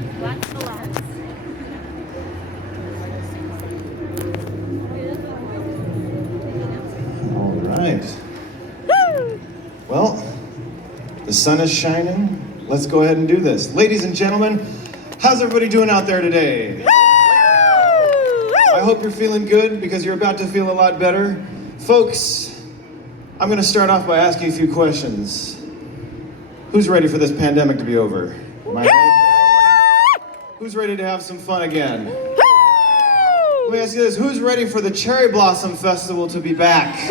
All right. Well, the sun is shining. Let's go ahead and do this. Ladies and gentlemen, how's everybody doing out there today? I hope you're feeling good because you're about to feel a lot better. Folks, I'm going to start off by asking a few questions. Who's ready for this pandemic to be over? Am I right? Who's ready to have some fun again? Let me ask you this, who's ready for the Cherry Blossom Festival to be back?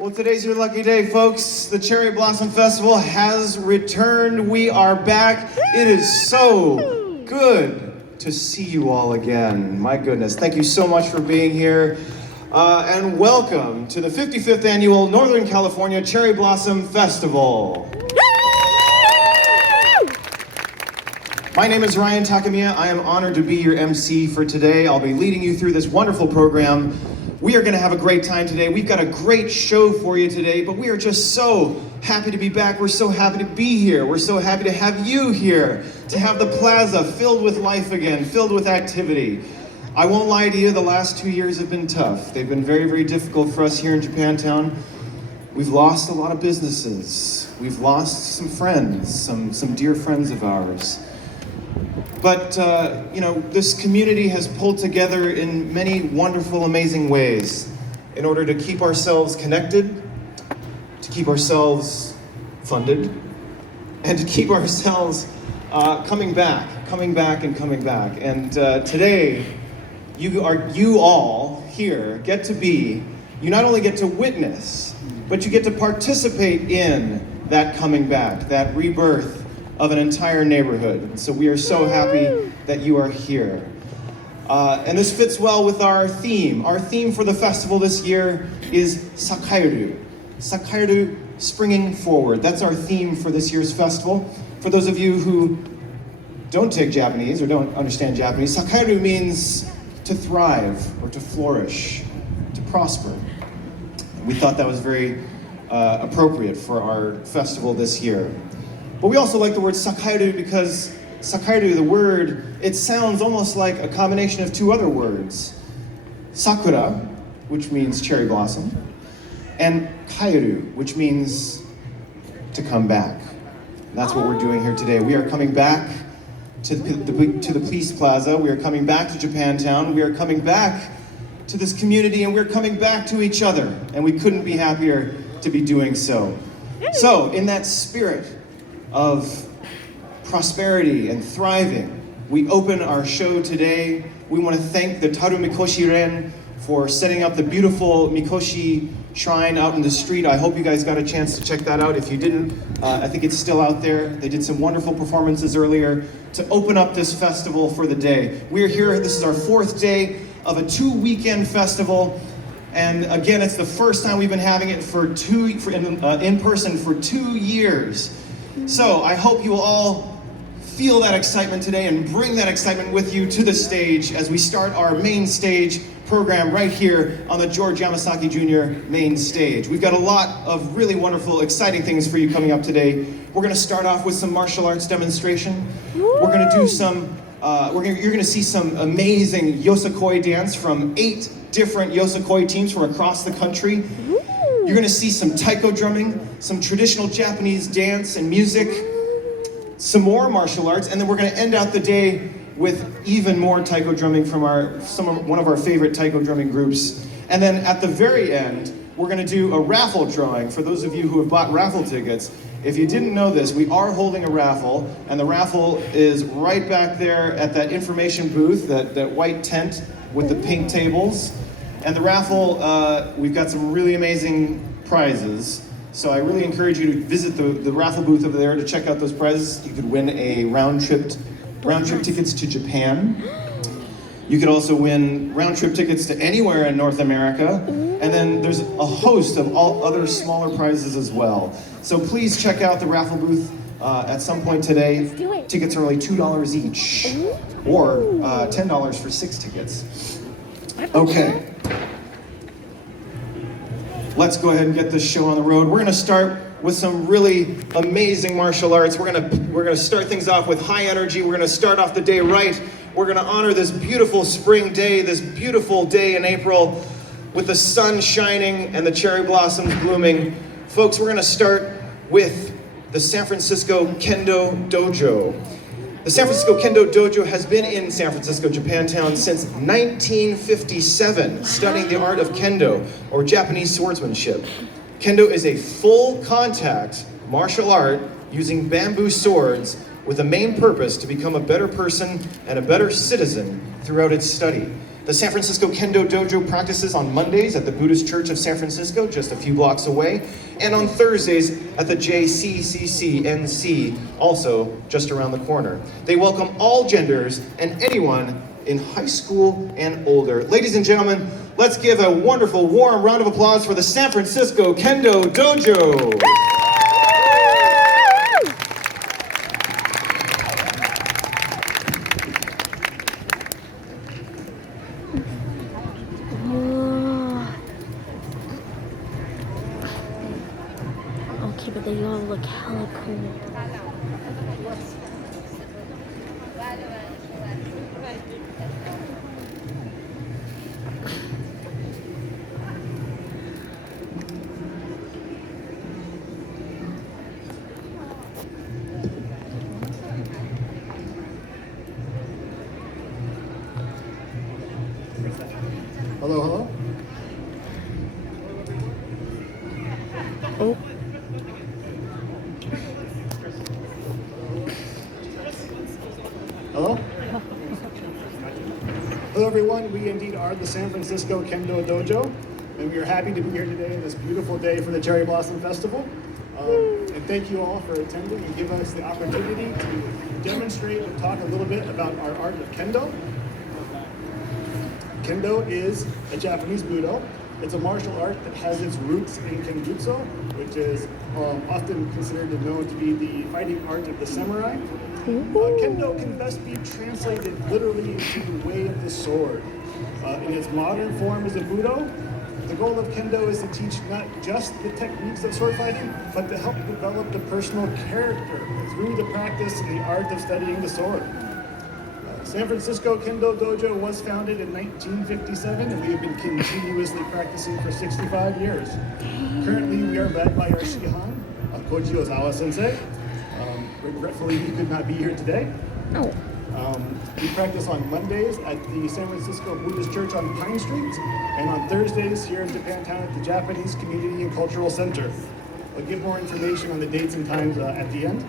Well, today's your lucky day, folks. The Cherry Blossom Festival has returned. We are back. It is so good to see you all again. My goodness, thank you so much for being here. And welcome to the 55th Annual Northern California Cherry Blossom Festival. My name is Ryan Takamiya. I am honored to be your MC for today. I'll be leading you through this wonderful program. We are going to have a great time today. We've got a great show for you today, but we are just so happy to be back. We're so happy to be here. We're so happy to have you here, to have the plaza filled with life again, filled with activity. I won't lie to you, the last 2 years have been tough. They've been very, very difficult for us here in Japantown. We've lost a lot of businesses. We've lost some friends, some dear friends of ours. But, this community has pulled together in many wonderful, amazing ways in order to keep ourselves connected, to keep ourselves funded, and to keep ourselves coming back. And today, you all here get to be, you not only get to witness, but you get to participate in that coming back, that rebirth of an entire neighborhood. So we are so happy that you are here. And this fits well with our theme. Our theme for the festival this year is Sakairu. Sakairu, springing forward. That's our theme for this year's festival. For those of you who don't take Japanese or don't understand Japanese, Sakairu means to thrive or to flourish, to prosper. We thought that was very appropriate for our festival this year. But we also like the word sakairu because sakairu, the word, it sounds almost like a combination of two other words. Sakura, which means cherry blossom, and kairu, which means to come back. And that's what we're doing here today. We are coming back to the Police Plaza. We are coming back to Japantown. We are coming back to this community, and we're coming back to each other. And we couldn't be happier to be doing so. So, in that spirit of prosperity and thriving, we open our show today. We want to thank the Taru Mikoshi Ren for setting up the beautiful Mikoshi shrine out in the street. I hope you guys got a chance to check that out. If you didn't, I think it's still out there. They did some wonderful performances earlier to open up this festival for the day. We're here, this is our 4th day of a 2-weekend festival. And again, it's the first time we've been having it in person for 2 years. So I hope you will all feel that excitement today and bring that excitement with you to the stage as we start our main stage program right here on the George Yamasaki Jr. main stage. We've got a lot of really wonderful, exciting things for you coming up today. We're going to start off with some martial arts demonstration. We're going to do some, you're going to see some amazing yosakoi dance from 8 different yosakoi teams from across the country. You're going to see some taiko drumming, some traditional Japanese dance and music, some more martial arts, and then we're going to end out the day with even more taiko drumming from one of our favorite taiko drumming groups. And then at the very end, we're going to do a raffle drawing for those of you who have bought raffle tickets. If you didn't know this, we are holding a raffle, and the raffle is right back there at that information booth, that white tent with the pink tables. And the raffle, we've got some really amazing prizes. So I really encourage you to visit the raffle booth over there to check out those prizes. You could win a round trip tickets to Japan. You could also win round trip tickets to anywhere in North America. And then there's a host of all other smaller prizes as well. So please check out the raffle booth at some point today. Tickets are only $2 each, or $10 for 6 tickets. Okay. Let's go ahead and get this show on the road. We're going to start with some really amazing martial arts. We're gonna start things off with high energy. We're gonna start off the day right. We're gonna honor this beautiful spring day, this beautiful day in April, with the sun shining and the cherry blossoms blooming. Folks, we're gonna start with the San Francisco Kendo Dojo. The San Francisco Kendo Dojo has been in San Francisco, Japantown since 1957, studying the art of Kendo, or Japanese swordsmanship. Kendo is a full contact martial art using bamboo swords with a main purpose to become a better person and a better citizen throughout its study. The San Francisco Kendo Dojo practices on Mondays at the Buddhist Church of San Francisco, just a few blocks away, and on Thursdays at the JCCCNC, also just around the corner. They welcome all genders and anyone in high school and older. Ladies and gentlemen, let's give a wonderful, warm round of applause for the San Francisco Kendo Dojo. Okay, but they all look hella cool. Hello, hello. Oh. Hello? Hello everyone, we indeed are the San Francisco Kendo Dojo, and we are happy to be here today on this beautiful day for the Cherry Blossom Festival. And thank you all for attending and give us the opportunity to demonstrate and talk a little bit about our art of Kendo. Kendo is a Japanese Budo. It's a martial art that has its roots in Kenjutsu, which is often considered and known to be the fighting art of the samurai. Kendo can best be translated literally into the way of the sword. In its modern form as a Budo, the goal of Kendo is to teach not just the techniques of sword fighting, but to help develop the personal character through the practice and the art of studying the sword. San Francisco Kendo Dojo was founded in 1957, and we have been continuously practicing for 65 years. Currently, we are led by our Shihan, Koji Ozawa Sensei. Regretfully, he could not be here today. Oh. We practice on Mondays at the San Francisco Buddhist Church on Pine Street, and on Thursdays here in Japantown at the Japanese Community and Cultural Center. I'll give more information on the dates and times at the end.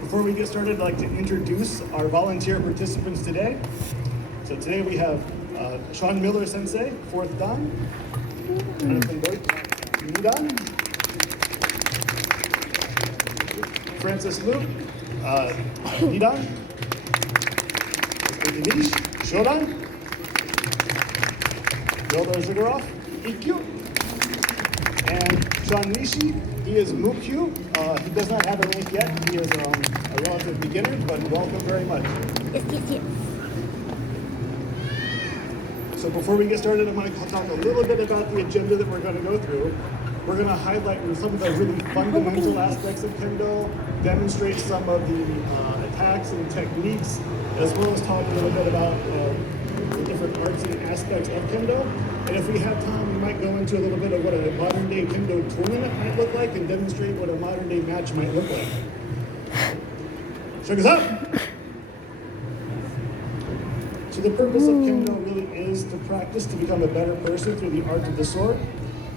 Before we get started, I'd like to introduce our volunteer participants today. So today we have Sean Miller Sensei, 4th Dan, Jonathan Boyd, Dan, Francis Luke, Nidan, Dinesh, Shodan, Yodor Zigorov, EQ, and Sean Nishi. He is Mukyu. He does not have a rank yet. He is a relative beginner, but welcome very much. Yes. So before we get started, I'm going to talk a little bit about the agenda that we're going to go through. We're going to highlight some of the really fundamental aspects of Kendo, demonstrate some of the attacks and techniques, as well as talk a little bit about the different arts and aspects of Kendo. And if we have time, we might go into a little bit of what a modern-day Kendo tournament might look like and demonstrate what a modern-day match might look like. Check us out! So the purpose of Kendo really is to practice to become a better person through the art of the sword.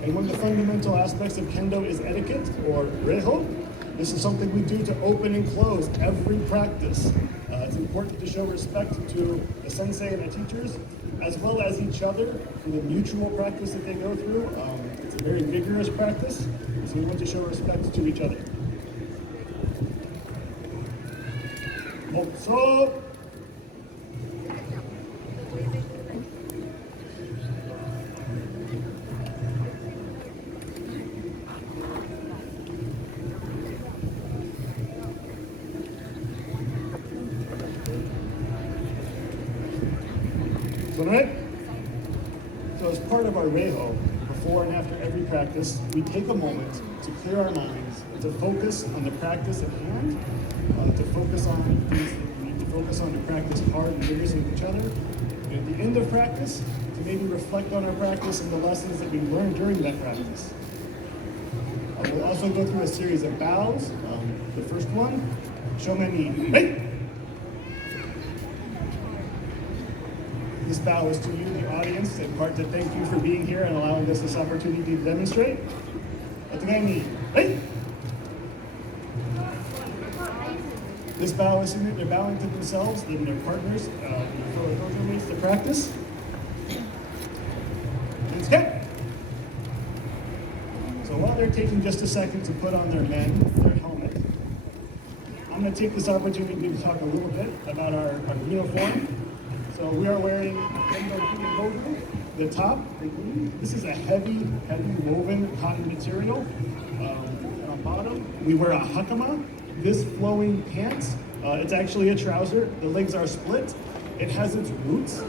And one of the fundamental aspects of Kendo is etiquette, or reho. This is something we do to open and close every practice. It's important to show respect to the sensei and the teachers, as well as each other through the mutual practice that they go through. It's a very vigorous practice, so we want to show respect to each other. So, So as part of our reho, before and after every practice, we take a moment to clear our minds, to focus on the practice at hand, to focus on things that we need to focus on to practice hard and vigorously with each other. And at the end of practice, to maybe reflect on our practice and the lessons that we learned during that practice. We'll also go through a series of bows. The first one, Shomeni. Hey! This bow is to you, the audience, in part to thank you for being here and allowing us this opportunity to demonstrate. Otogani. Hey! This bow is in it, they're bowing to themselves and their partners, their fellow dojo mates to practice. It's good. So while they're taking just a second to put on their helmet, I'm going to take this opportunity to talk a little bit about our uniform. So we are wearing Kendo Bogu, the top, the green. This is a heavy woven cotton material. On bottom, we wear a hakama. This flowing pants, it's actually a trouser. The legs are split. It has its roots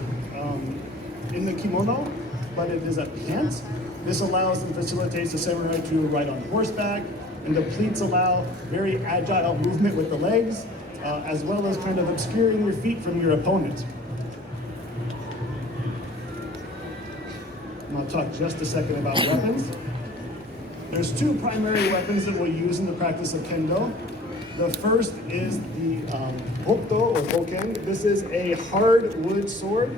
in the kimono, but it is a pant. This allows and facilitates the samurai to ride on horseback, and the pleats allow very agile movement with the legs, as well as kind of obscuring your feet from your opponent. And I'll talk just a second about weapons. There's two primary weapons that we'll use in the practice of Kendo. The first is the Hokto or Boken. This is a hard wood sword.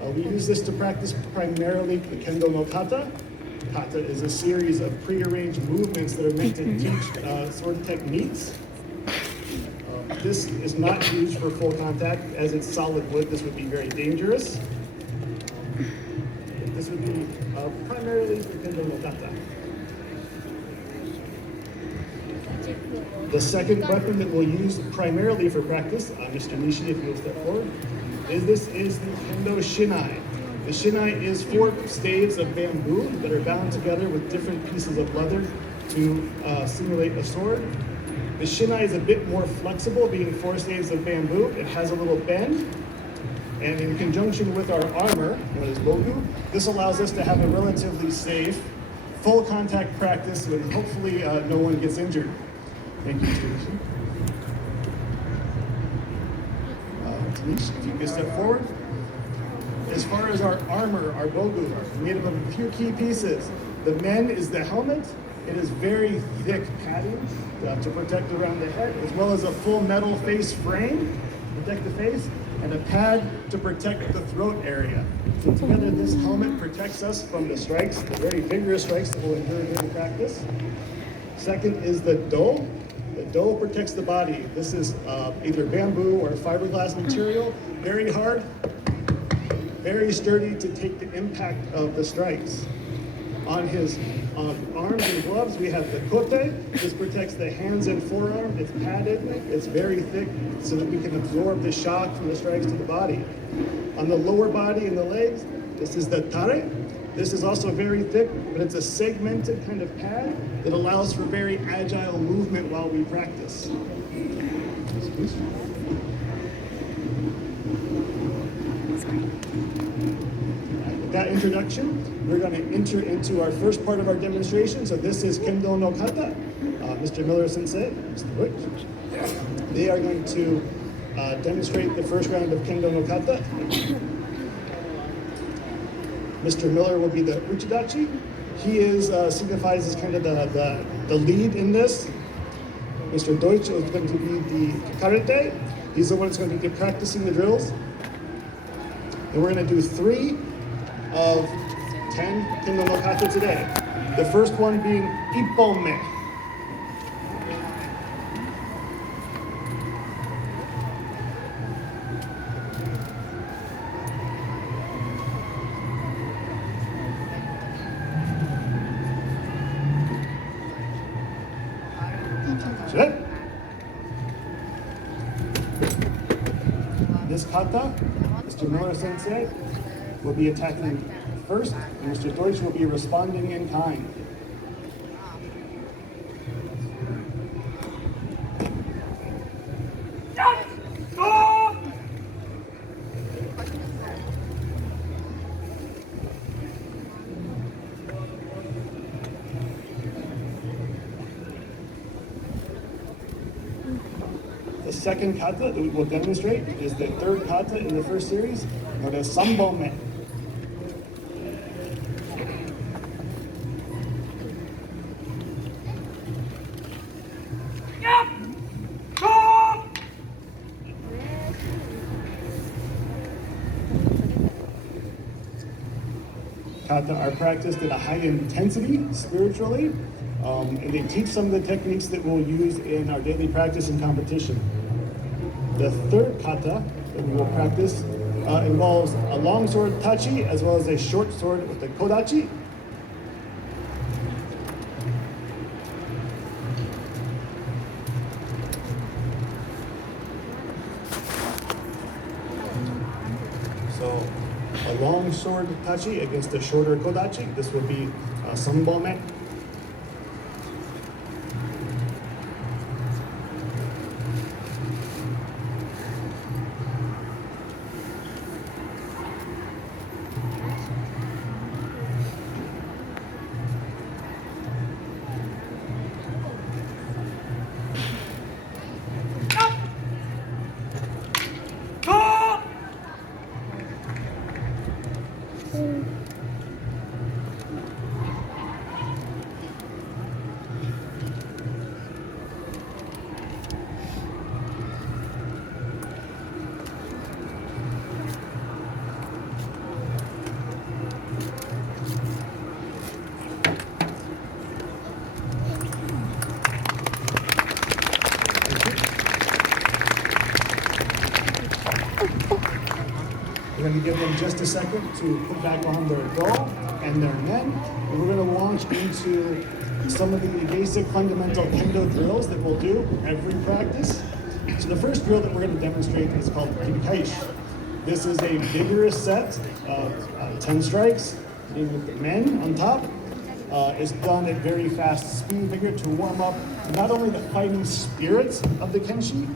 We use this to practice primarily the Kendo no kata. Kata is a series of prearranged movements that are meant to teach sword techniques. This is not used for full contact. As it's solid wood, this would be very dangerous. This would be primarily the Kendo no kata. The second weapon that we'll use primarily for practice, Mr. Nishi, if you'll step forward, is the Kendo Shinai. The Shinai is 4 staves of bamboo that are bound together with different pieces of leather to simulate a sword. The Shinai is a bit more flexible, being 4 staves of bamboo. It has a little bend, and in conjunction with our armor, known as Bogu, this allows us to have a relatively safe, full contact practice when hopefully no one gets injured. Thank you, Tanish. Tanish, if you could step forward. As far as our armor, our bogu, made up of a few key pieces. The men is the helmet. It is very thick padding to protect around the head, as well as a full metal face frame to protect the face, and a pad to protect the throat area. So together, this helmet protects us from the strikes, the very vigorous strikes that we'll endure during practice. Second is the do. The do protects the body. This is either bamboo or fiberglass material, very hard, very sturdy to take the impact of the strikes. On his arms and gloves, we have the kote. This protects the hands and forearm. It's padded, it's very thick, so that we can absorb the shock from the strikes to the body. On the lower body and the legs, this is the tare. This is also very thick, but it's a segmented kind of pad that allows for very agile movement while we practice. With that introduction, we're going to enter into our first part of our demonstration. So this is Kendo no kata. Mr. Miller Sensei, Mr. Rich, they are going to demonstrate the first round of Kendo no kata. Mr. Miller will be the uchidachi. He signifies as kind of the lead in this. Mr. Deutsch is going to be the karate. He's the one that's going to be practicing the drills. And we're going to do 3 of 10 Kendo no kata today. The first one being ippome. This kata, Mr. Miller Sensei will be attacking first, and Mr. Deutsch will be responding in kind. The second kata that we will demonstrate is the third kata in the first series, known as Sambome. Kata are practiced at a high intensity spiritually, and they teach some of the techniques that we'll use in our daily practice and competition. The third kata that we will practice involves a long sword tachi as well as a short sword with the kodachi. So a long sword tachi against a shorter kodachi. This will be sambome. We're going to give them just a second to put back on their do and their nen. And we're going to launch into some of the basic fundamental Kendo drills that we'll do every practice. So the first drill that we're going to demonstrate is called Kibikaishi. This is a vigorous set of 10 strikes, hitting with the men on top. It's done at very fast speed, vigor to warm up not only the fighting spirits of the Kenshi,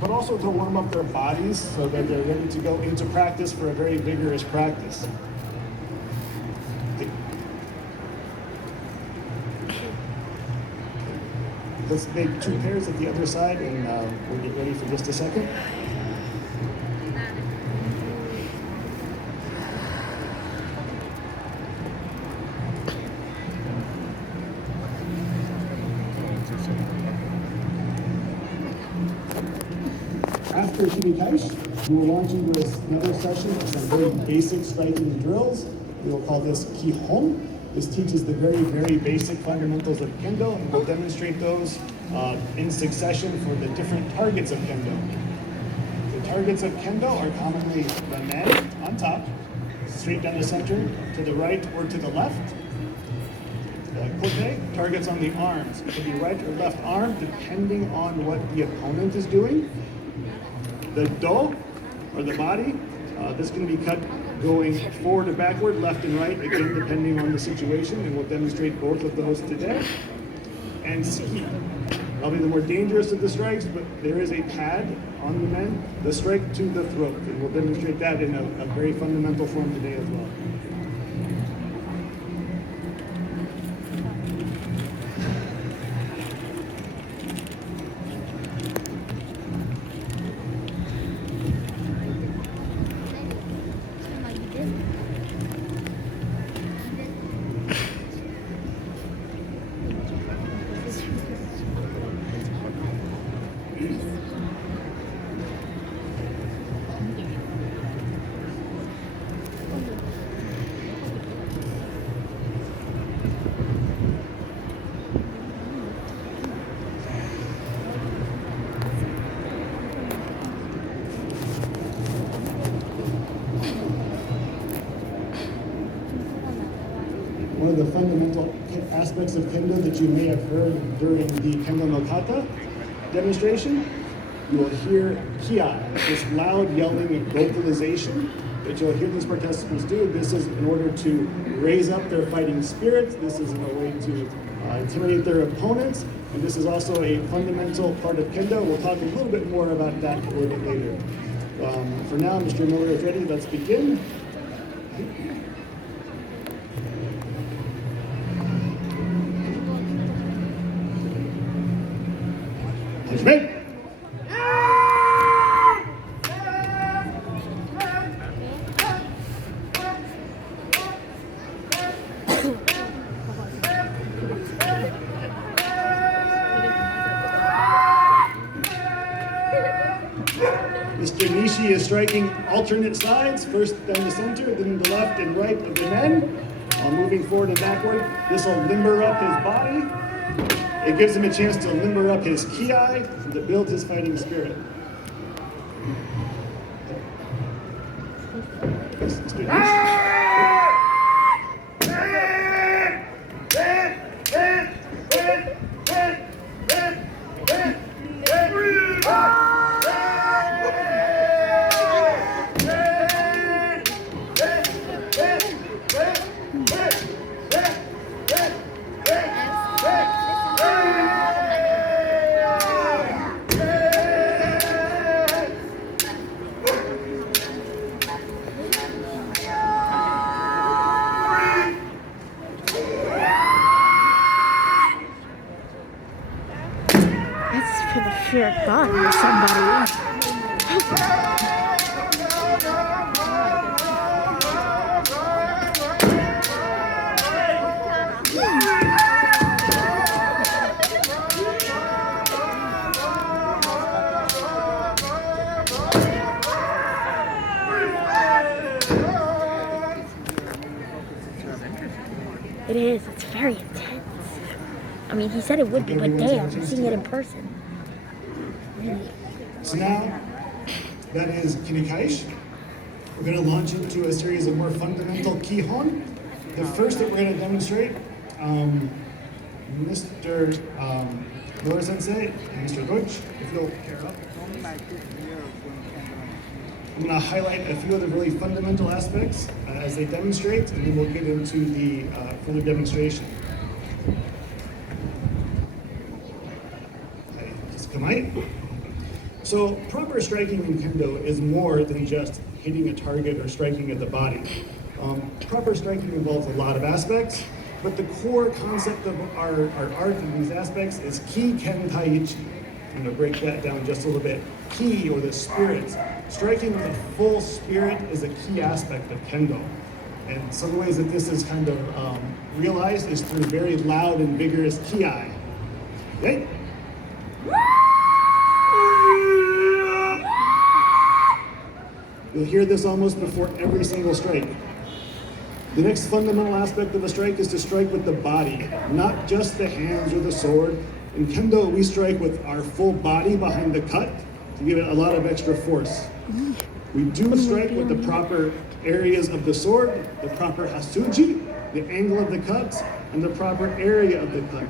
but also to warm up their bodies so that they're ready to go into practice for a very vigorous practice. Let's make 2 pairs at the other side and we'll get ready for just a second. After Kibikaishi, we will launch into another session of some very basic striking drills. We will call this Kihon. This teaches the very, very basic fundamentals of Kendo, and we'll demonstrate those in succession for the different targets of Kendo. The targets of Kendo are commonly the men on top, straight down the center, to the right or to the left. Kote, targets on the arms. It could be right or left arm, depending on what the opponent is doing. The do, or the body, this can be cut going forward or backward, left and right, again depending on the situation, and we'll demonstrate both of those today. And Siki, probably the more dangerous of the strikes, but there is a pad on the men, the strike to the throat, and we'll demonstrate that in a very fundamental form today as well. One of the fundamental aspects of Kendo that you may have heard during the Kendo no Kata demonstration, you will hear kia, this loud yelling and vocalization that you'll hear these participants do. This is in order to raise up their fighting spirits. This is in a way to intimidate their opponents. And this is also a fundamental part of Kendo. We'll talk a little bit more about that a little bit later. For now, Mr. Miller is ready. Let's begin. Hajime! Mr. Nishi is striking alternate sides, first down the center, then the left and right of the men. While moving forward and backward, this will limber up his body. It gives him a chance to limber up his ki and to build his fighting spirit. Yes, Mr. Nishi. That's for the fear of God or somebody. It is. It's very intense. I mean, he said it would be, but damn, seeing it in person. Really. So now, that is Kinikaish. We're going to launch into a series of more fundamental Kihon. The first that we're going to demonstrate, Mr. Miller Sensei and Mr. Deutsch, if you'll pair up. I'm going to highlight a few of the really fundamental aspects as they demonstrate, and then we'll get into the further demonstration. Okay, just come out. So proper striking in Kendo is more than just hitting a target or striking at the body. Proper striking involves a lot of aspects, but the core concept of our art in these aspects is Ki Ken Taiichi. I'm going to break that down just a little bit. Ki, or the spirit. Striking with a full spirit is a key aspect of Kendo. And some ways that this is kind of realized is through very loud and vigorous ki. Okay? You'll hear this almost before every single strike. The next fundamental aspect of a strike is to strike with the body, not just the hands or the sword. In Kendo, we strike with our full body behind the cut to give it a lot of extra force. We do strike with the proper areas of the sword, the proper hasuji, the angle of the cut, and the proper area of the cut.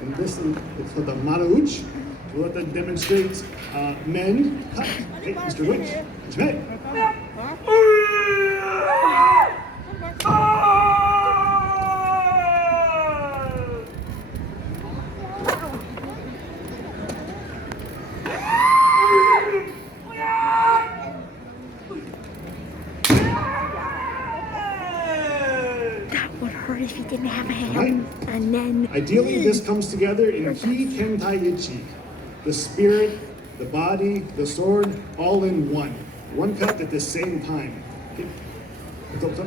And this is called the marauchi. So we'll let that demonstrate men cut. Hey, Mr. Witch, it's me. If he didn't have a hand, and then ideally this comes together in Ki Ken Taiichi, the spirit, the body, the sword, all in one cut at the same time. Okay. What's up?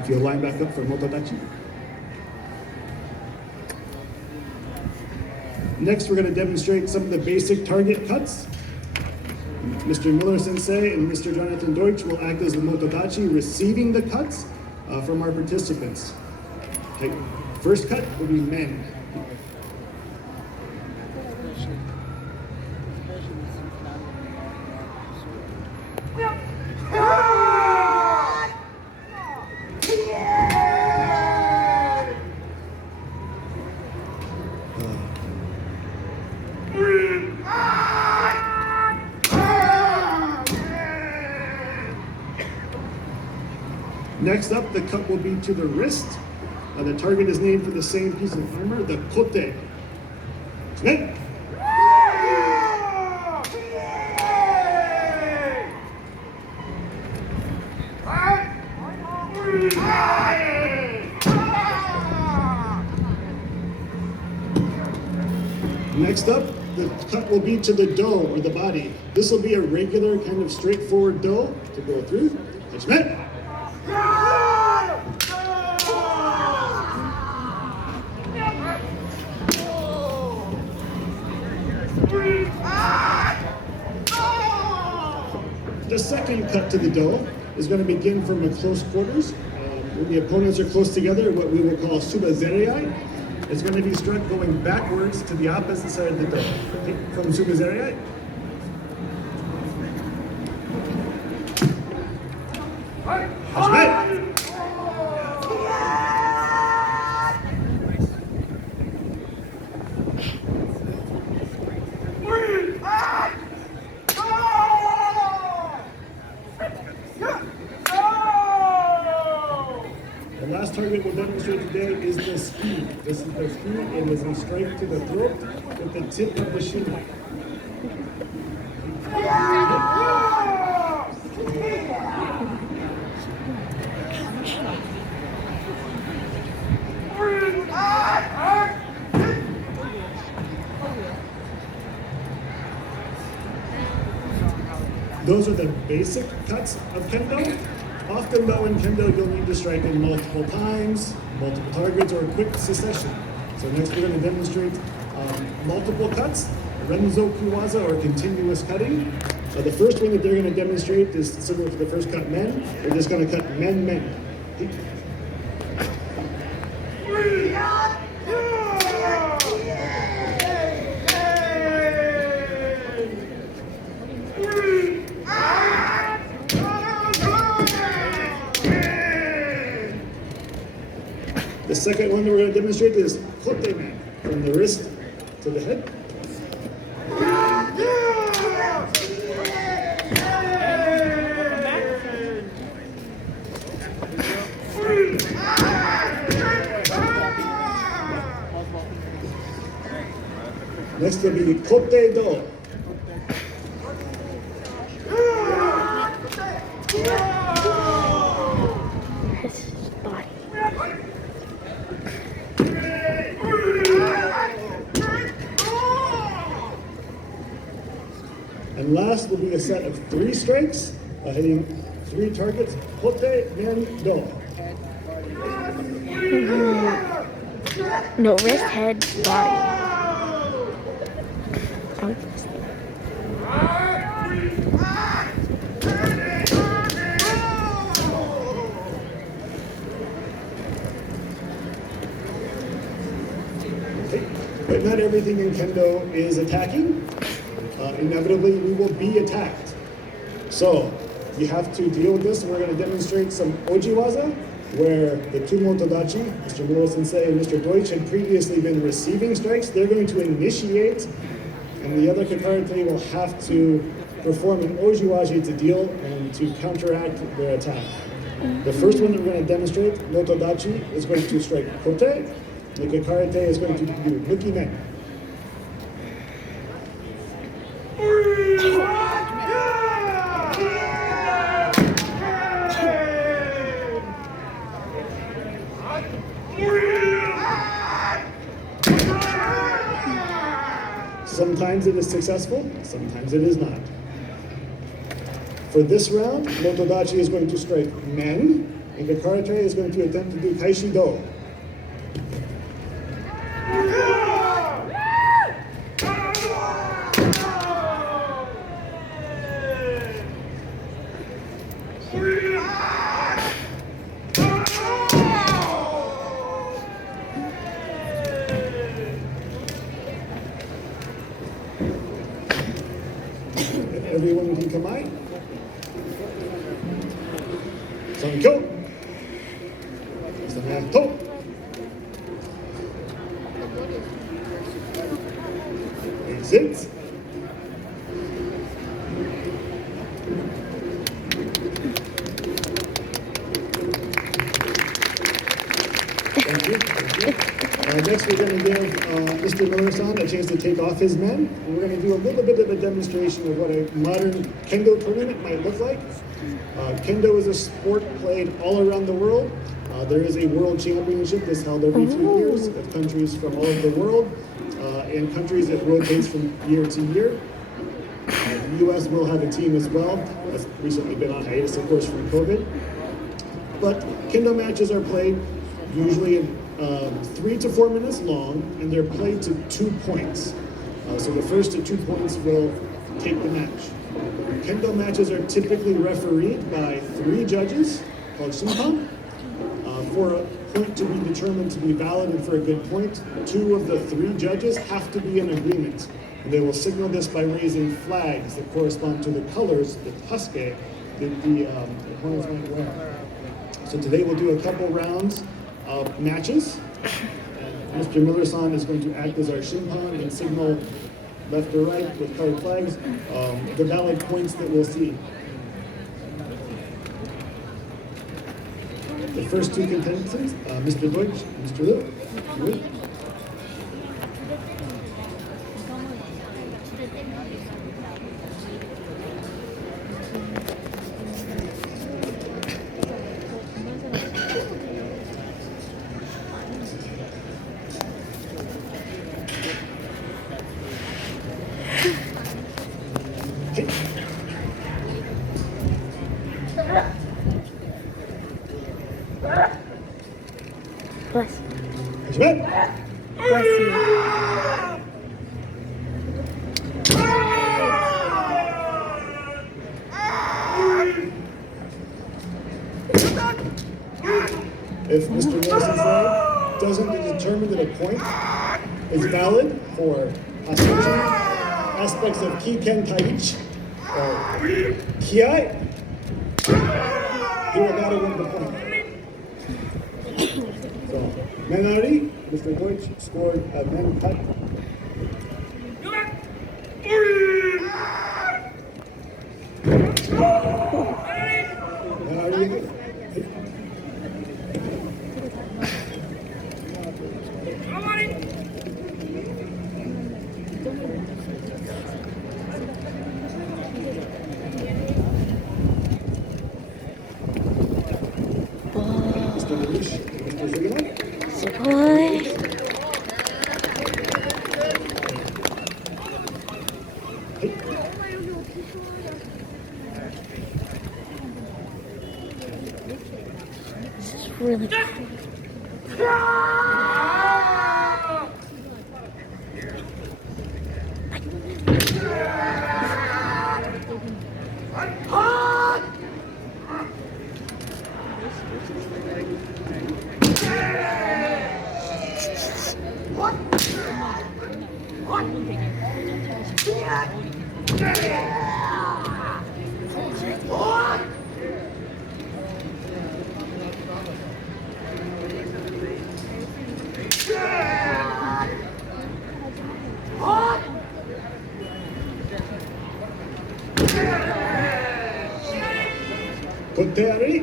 If you'll line back up for Motodachi. Next, we're going to demonstrate some of the basic target cuts. Mr. Miller Sensei and Mr. Jonathan Deutsch will act as the Motodachi, receiving the cuts from our participants. Okay. First cut will be men. Next up, the cut will be to the wrist. The target is named for the same piece of armor, the kote. Snake. Next up, the cut will be to the do, or the body. This will be a regular, kind of straightforward do to go through. Snake. second cut to the do is going to begin from a close quarters. When the opponents are close together, what we will call subazeriai. It's going to be struck going backwards to the opposite side of the do. Okay, from subazeriai. The last target we'll demonstrate today is the ski. This is the ski. It is a strike to the throat with the tip of the shin. Those are the basic cuts of Kendo. Often though in Kendo you'll need to strike in multiple times, multiple targets, or a quick succession. So next we're going to demonstrate multiple cuts, Renzo Kuwaza, or continuous cutting. The first one that they're going to demonstrate is similar to the first cut men. They're just going to cut men. The second one that we're going to demonstrate is Kote man, from the wrist to the head. Next will be Kote do. And last will be a set of 3 strikes, hitting 3 targets. Kote men do. No, wrist, head, body. But not everything in Kendo is attacking. Inevitably, we will be attacked. So you have to deal with this. We're going to demonstrate some ojiwaza, where the two motodachi, Mr. Muro Sensei and Mr. Deutsch, had previously been receiving strikes. They're going to initiate, and the other kakarate will have to perform an ojiwaji to deal and to counteract their attack. The first one that we're going to demonstrate, motodachi, is going to strike kote. The kakarate is going to do nuki men. Sometimes it is successful, sometimes it is not. For this round, motodachi is going to strike men, and kakarate is going to attempt to do kaishi do. Everyone can come out. Sankyo. Sanato. Exit. Thank you. Next, we're going to give Mr. Miller-san a chance to take off his men. And we're going to do a little bit of a demonstration of what a modern Kendo tournament might look like. Kendo is a sport played all around the world. There is a world championship that's held every 2 years of countries from all over the world. And countries that rotates from year to year. The U.S. will have a team as well. That's recently been on hiatus, of course, from COVID. But Kendo matches are played usually in 3 to 4 minutes long, and they're played to 2 points. So the first to 2 points will take the match. Kendo matches are typically refereed by 3 judges, called Cellphone. For a point to be determined to be valid and for a good point, 2 of the 3 judges have to be in agreement. And they will signal this by raising flags that correspond to the colors, the tuske, that the opponents might wear. So today we'll do a couple rounds of matches. And Mr. Miller-san is going to act as our Cellphone and signal left or right with colored flags the valid points that we'll see. The first 2 contestants, Mr. Deutsch and Mr. Liu. Bless. Bless Bless you. If Mr. Wilson's leg doesn't determine that a point is valid for aspects of Kiken Taich or Kiai, he will not win the point. So, Menari, Mr. Deutsch scored a men cut. Menari, Really. Punteri.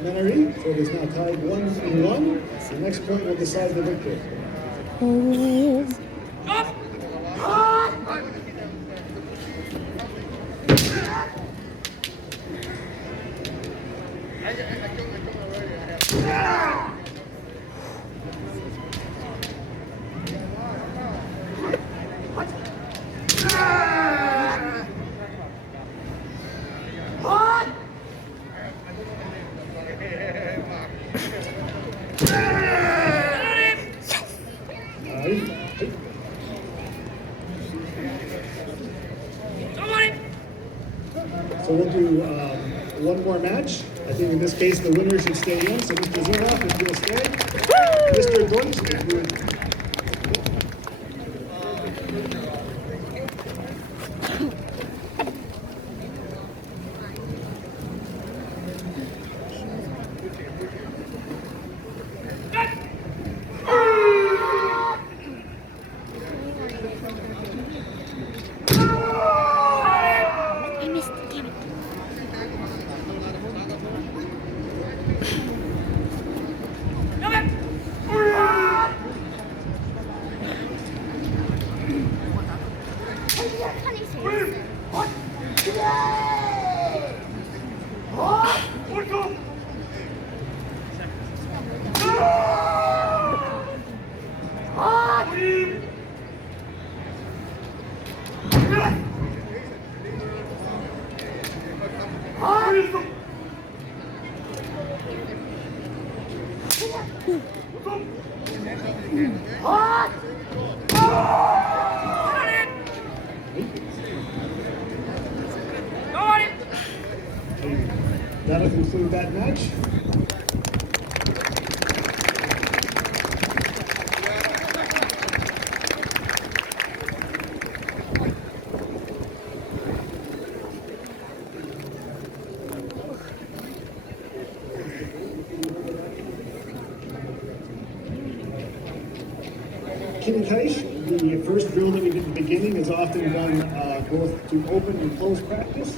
Menari, so it is now tied 1-1. The next point will decide the victor. So we'll do one more match. I think in this case the winner should stay in. So Mr. Zinoff, if you'll stay. Mr. Deutsch, if you would. That'll conclude that match. Kinkai, the first drill that we did at the beginning, is often done both to open and close practice.